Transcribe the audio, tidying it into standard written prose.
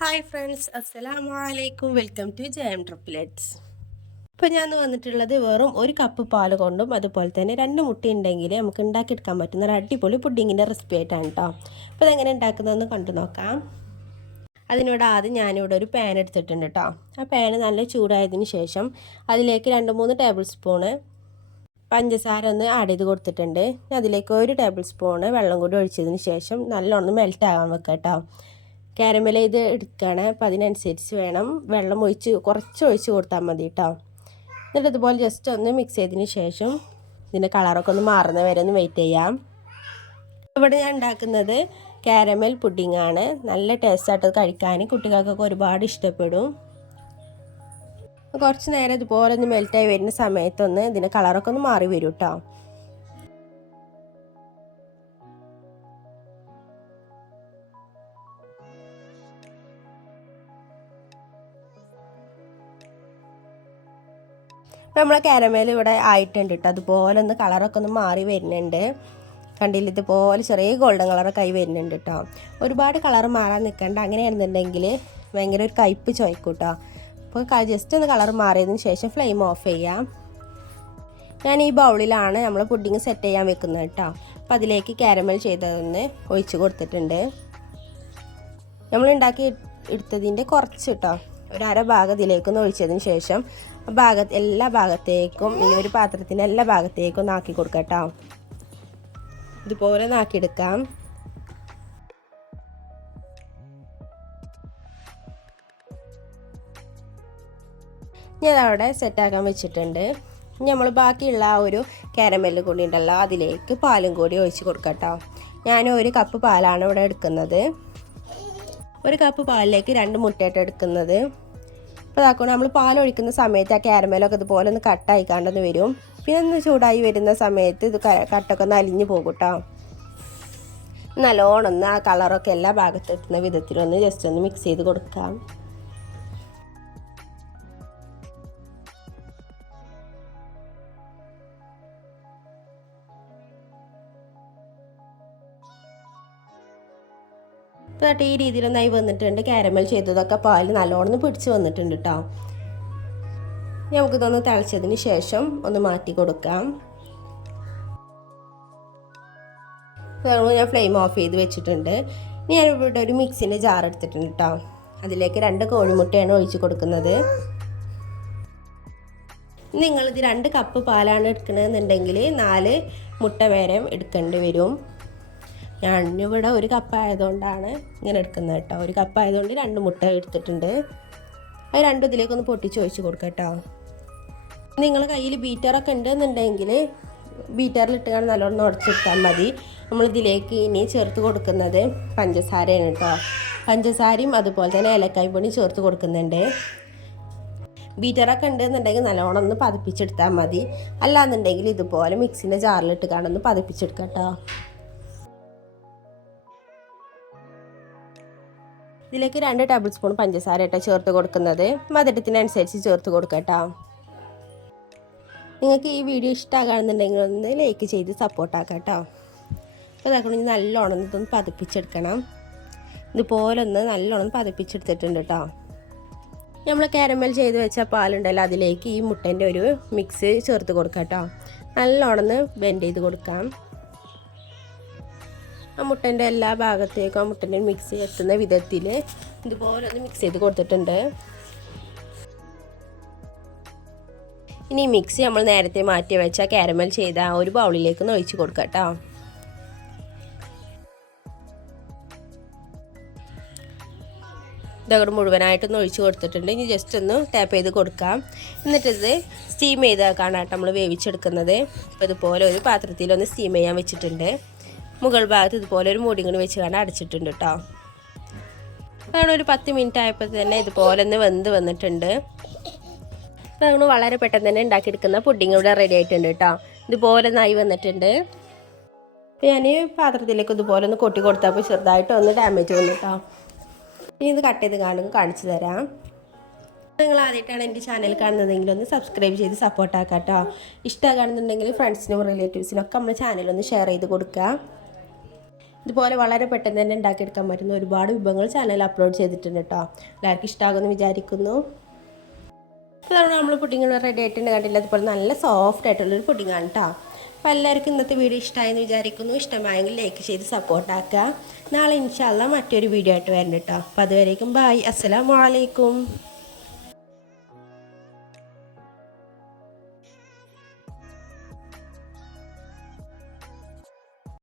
Hi friends, അസ്സലാമു അലൈക്കും. Welcome to ജയം ട്രിപ്ലെറ്റ്സ്. ഇപ്പോൾ ഞാൻ വന്നിട്ടുള്ളത് വെറും ഒരു കപ്പ് പാൽ കൊണ്ടും അതുപോലെ തന്നെ 2 മുട്ട ഉണ്ടെങ്കിൽ നമുക്ക് ഉണ്ടാക്കിയെടുക്കാൻ പറ്റുന്ന ഒരു അടിപൊളി പുഡിങ്ങിൻ്റെ റെസിപ്പി ആയിട്ടാണ് കേട്ടോ. അപ്പോൾ അതെങ്ങനെ ഉണ്ടാക്കുന്നതെന്ന് കണ്ടു നോക്കാം. അതിനോട് ആദ്യം ഞാനിവിടെ ഒരു പാൻ എടുത്തിട്ടുണ്ട് കേട്ടോ. ആ പാൻ നല്ല ചൂടായതിന് ശേഷം അതിലേക്ക് 2-3 ടേബിൾ സ്പൂണ് പഞ്ചസാര ഒന്ന് ആഡ് ചെയ്ത് കൊടുത്തിട്ടുണ്ട്. അതിലേക്ക് 1 ടേബിൾ സ്പൂണ് വെള്ളം കൂടി ഒഴിച്ചതിന് ശേഷം നല്ലോണം മെൽറ്റ് ആകാൻ വെക്കാം കേട്ടോ. കാരമൽ ചെയ്ത് എടുക്കുകയാണ്, അപ്പോൾ അതിനനുസരിച്ച് വേണം വെള്ളം കുറച്ച് ഒഴിച്ച് കൊടുത്താൽ മതി കേട്ടോ. എന്നിട്ട് ഇതുപോലെ ജസ്റ്റ് ഒന്ന് മിക്സ് ചെയ്തതിന് ശേഷം ഇതിൻ്റെ കളറൊക്കെ ഒന്ന് മാറുന്ന വരെ ഒന്ന് വെയിറ്റ് ചെയ്യാം. ഇവിടെ ഞാൻ ഉണ്ടാക്കുന്നത് കാരമൽ പുഡിങ്ങാണ്. നല്ല ടേസ്റ്റായിട്ട് കഴിക്കാൻ കുട്ടികൾക്കൊക്കെ ഒരുപാട് ഇഷ്ടപ്പെടും. കുറച്ച് നേരം ഇതുപോലെ ഒന്ന് മെൽറ്റായി വരുന്ന സമയത്തൊന്ന് ഇതിൻ്റെ കളറൊക്കെ ഒന്ന് മാറി വരും കേട്ടോ. അപ്പോൾ നമ്മളെ കാരമൽ ഇവിടെ ആയിട്ടുണ്ട് കേട്ടോ. അതുപോലെ ഒന്ന് കളറൊക്കെ ഒന്ന് മാറി വരുന്നുണ്ട്. കണ്ടില്ല, ഇതുപോലെ ചെറിയ ഗോൾഡൻ കളറൊക്കെ ആയി വരുന്നുണ്ട് കേട്ടോ. ഒരുപാട് കളർ മാറാൻ നിൽക്കണ്ട. അങ്ങനെയാണെന്നുണ്ടെങ്കിൽ ഭയങ്കര ഒരു കയ്പ്പ് ചോയ്ക്കും കേട്ടോ. അപ്പോൾ ജസ്റ്റ് ഒന്ന് കളർ മാറിയതിന് ശേഷം ഫ്ലെയിം ഓഫ് ചെയ്യാം. ഞാൻ ഈ ബൗളിലാണ് നമ്മൾ പുഡിങ് സെറ്റ് ചെയ്യാൻ വെക്കുന്നത് കേട്ടോ. അപ്പോൾ അതിലേക്ക് കാരമൽ ചെയ്തതൊന്ന് ഒഴിച്ച് കൊടുത്തിട്ടുണ്ട്. നമ്മൾ ഉണ്ടാക്കി എടുത്തതിൻ്റെ കുറച്ച് കേട്ടോ, ഒരു അര ഭാഗം ഇതിലേക്കൊന്ന് ഒഴിച്ചതിന് ശേഷം എല്ലാ ഭാഗത്തേക്കും ഈ ഒരു പാത്രത്തിൻ്റെ എല്ലാ ഭാഗത്തേക്കും നാക്കി കൊടുക്കാം കേട്ടോ. ഇതുപോലെ നാക്കിയെടുക്കാം. ഞാൻ അവിടെ സെറ്റാക്കാൻ വെച്ചിട്ടുണ്ട്. നമ്മൾ ബാക്കിയുള്ള ആ ഒരു കാരമൽ കൂടി ഉണ്ടല്ലോ, അതിലേക്ക് പാലും കൂടി ഒഴിച്ച് കൊടുക്കാം കേട്ടോ. ഞാൻ 1 കപ്പ് പാലാണ് ഇവിടെ എടുക്കുന്നത്. 1 കപ്പ് പാലിലേക്ക് 2 മുട്ടയായിട്ട് എടുക്കുന്നത്. അപ്പോൾ ഇതാക്കണം, നമ്മൾ പാലൊഴിക്കുന്ന സമയത്ത് ആ കാരമലൊക്കെ ഇതുപോലെ ഒന്ന് കട്ടായിക്കാണ്ടെന്ന് വരും. പിന്നെ ഒന്ന് ചൂടായി വരുന്ന സമയത്ത് ഇത് കട്ടൊക്കെ ഒന്ന് അലിഞ്ഞു പോകും കേട്ടോ. നല്ലോണം ഒന്ന് ആ കളറൊക്കെ എല്ലാ ഭാഗത്തും എത്തുന്ന വിധത്തിലൊന്ന് ജസ്റ്റ് ഒന്ന് മിക്സ് ചെയ്ത് കൊടുക്കാം. അപ്പോൾ ഈ രീതിയിലൊന്നായി വന്നിട്ടുണ്ട്. കാരമൽ ചെയ്തതൊക്കെ പാല് നല്ലോണം പിടിച്ച് വന്നിട്ടുണ്ട് കേട്ടോ. നമുക്കിതൊന്ന് തിളച്ചതിന് ശേഷം ഒന്ന് മാറ്റി കൊടുക്കാം. ഞാൻ ഫ്ലെയിം ഓഫ് ചെയ്ത് വെച്ചിട്ടുണ്ട്. ഞാനിവിടെ ഒരു മിക്സിൻ്റെ ജാർ എടുത്തിട്ടുണ്ട് കേട്ടോ. അതിലേക്ക് 2 കോഴിമുട്ടയാണ് ഒഴിച്ച് കൊടുക്കുന്നത്. നിങ്ങളിത് 2 കപ്പ് പാലാണ് എടുക്കണമെന്നുണ്ടെങ്കിൽ 4 മുട്ട വരെ എടുക്കേണ്ടി വരും. ഞാനിവിടെ 1 കപ്പ് ആയതുകൊണ്ടാണ് ഇങ്ങനെ എടുക്കുന്നത് കേട്ടോ. 1 കപ്പ് ആയതുകൊണ്ട് 2 മുട്ട എടുത്തിട്ടുണ്ട്. അത് 2 ഇതിലേക്കൊന്ന് പൊട്ടിച്ച് ഒഴിച്ച് കൊടുക്കാം കേട്ടോ. നിങ്ങൾ കയ്യിൽ ബീറ്ററൊക്കെ ഉണ്ടെന്നുണ്ടെങ്കിൽ ബീറ്ററിലിട്ട് നല്ലോണം ഉടച്ചെടുത്താൽ മതി. നമ്മളിതിലേക്ക് ഇനി ചേർത്ത് കൊടുക്കുന്നത് പഞ്ചസാരയാണ് കേട്ടോ. പഞ്ചസാരയും അതുപോലെ തന്നെ ഏലക്കായ് പൊടി ചേർത്ത് കൊടുക്കുന്നുണ്ട്. ബീറ്ററൊക്കെ ഉണ്ടെന്നുണ്ടെങ്കിൽ നല്ലോണം ഒന്ന് പതിപ്പിച്ചെടുത്താൽ മതി. അല്ലാന്നുണ്ടെങ്കിൽ ഇതുപോലെ മിക്സിൻ്റെ ജാറിലിട്ട് കാണുന്ന പതിപ്പിച്ചെടുക്കാം കേട്ടോ. ഇതിലേക്ക് 2 ടേബിൾ സ്പൂൺ പഞ്ചസാര ആയിട്ടാണ് ചേർത്ത് കൊടുക്കുന്നത്. മധുരത്തിനനുസരിച്ച് ചേർത്ത് കൊടുക്കാം കേട്ടോ. നിങ്ങൾക്ക് ഈ വീഡിയോ ഇഷ്ടമാകുന്നുണ്ടെങ്കിൽ ഒന്ന് ലൈക്ക് ചെയ്ത് സപ്പോർട്ടാക്കാം കേട്ടോ. അപ്പോൾ ഇതാക്കണം, നല്ലോണം ഇതൊന്ന് പതിപ്പിച്ചെടുക്കണം. ഇതുപോലെ ഒന്ന് നല്ലോണം പതിപ്പിച്ചെടുത്തിട്ടുണ്ട് കേട്ടോ. നമ്മൾ കാരമൽ ചെയ്ത് വെച്ച പാലുണ്ടല്ലോ, അതിലേക്ക് ഈ മുട്ടേൻ്റെ ഒരു മിക്സ് ചേർത്ത് കൊടുക്കാം കേട്ടോ. നല്ലോണം ഒന്ന് ബെൻഡ് ചെയ്ത് കൊടുക്കാം. ആ മുട്ടൻ്റെ എല്ലാ ഭാഗത്തേക്കും ആ മുട്ടൻ്റെ മിക്സ് എത്തുന്ന വിധത്തിൽ ഇതുപോലെ ഒന്ന് മിക്സ് ചെയ്ത് കൊടുത്തിട്ടുണ്ട്. ഇനി മിക്സ് നമ്മൾ നേരത്തെ മാറ്റി വെച്ച കാരമൽ ചെയ്ത ആ ഒരു ബൗളിലേക്ക് ഒന്ന് ഒഴിച്ച് കൊടുക്കാം കേട്ടോ. ഇതങ്ങോട്ട് മുഴുവനായിട്ടൊന്ന് ഒഴിച്ച് കൊടുത്തിട്ടുണ്ട്. ഇനി ജസ്റ്റ് ഒന്ന് ടാപ്പ് ചെയ്ത് കൊടുക്കാം. എന്നിട്ടിത് സ്റ്റീം ചെയ്താക്കാണ് കേട്ടോ നമ്മൾ വേവിച്ചെടുക്കുന്നത്. അപ്പോൾ ഇതുപോലെ ഒരു പാത്രത്തിലൊന്ന് സ്റ്റീം ചെയ്യാൻ വെച്ചിട്ടുണ്ട്. മുകൾ ഭാഗത്ത് ഇതുപോലെ ഒരു മൂടി കൂടി വെച്ച് അടച്ചിട്ടുണ്ട് കേട്ടോ. അതാണ് ഒരു 10 മിനിറ്റ് ആയപ്പോൾ തന്നെ ഇതുപോലെ ഒന്ന് വെന്ത് വന്നിട്ടുണ്ട്. അതാണ് വളരെ പെട്ടെന്ന് തന്നെ ഉണ്ടാക്കിയെടുക്കുന്ന പുഡിങ് ഇവിടെ റെഡി ആയിട്ടുണ്ട് കേട്ടോ. ഇതുപോലെ നായി വന്നിട്ടുണ്ട്. അപ്പോൾ ഞാൻ പാത്രത്തിലേക്ക് ഇതുപോലെ ഒന്ന് കൊട്ടി കൊടുത്തപ്പോൾ ചെറുതായിട്ട് ഒന്ന് ഡാമേജ് വന്നു കേട്ടോ. ഇനി ഇത് കട്ട് ചെയ്ത് കാണിച്ചു തരാം. നിങ്ങൾ ആദ്യമായിട്ടാണ് എൻ്റെ ചാനൽ കാണുന്നതെങ്കിൽ ഒന്ന് സബ്സ്ക്രൈബ് ചെയ്ത് സപ്പോർട്ടാക്കാം കേട്ടോ. ഇഷ്ടമാകുന്നുണ്ടെങ്കിൽ ഫ്രണ്ട്സിനും റിലേറ്റീവ്സിനൊക്കെ നമ്മുടെ ചാനലൊന്ന് ഷെയർ ചെയ്ത് കൊടുക്കുക. ഇതുപോലെ വളരെ പെട്ടെന്ന് തന്നെ ഉണ്ടാക്കിയെടുക്കാൻ പറ്റുന്ന ഒരുപാട് വിഭവങ്ങൾ ചാനലിൽ അപ്ലോഡ് ചെയ്തിട്ടുണ്ട് കേട്ടോ. എല്ലാവർക്കും ഇഷ്ടമാകുമെന്ന് വിചാരിക്കുന്നു. ഇതാണ് നമ്മൾ പുഡിങ് റെഡി ആയിട്ടുണ്ട്. കണ്ടില്ല, അതുപോലെ നല്ല സോഫ്റ്റ് ആയിട്ടുള്ളൊരു പുഡിങ്ങാണ് കേട്ടോ. അപ്പോൾ എല്ലാവർക്കും ഇന്നത്തെ വീഡിയോ ഇഷ്ടമായെന്ന് വിചാരിക്കുന്നു. ഇഷ്ടമായെങ്കിൽ ലൈക്ക് ചെയ്ത് സപ്പോർട്ടാക്കുക. നാളെ ഇൻഷാ അല്ലാഹ് മറ്റൊരു വീഡിയോ ആയിട്ട് വരണം കേട്ടോ. അപ്പോൾ അതുവരേക്കും ബായ്, അസ്സലാമു അലൈക്കും.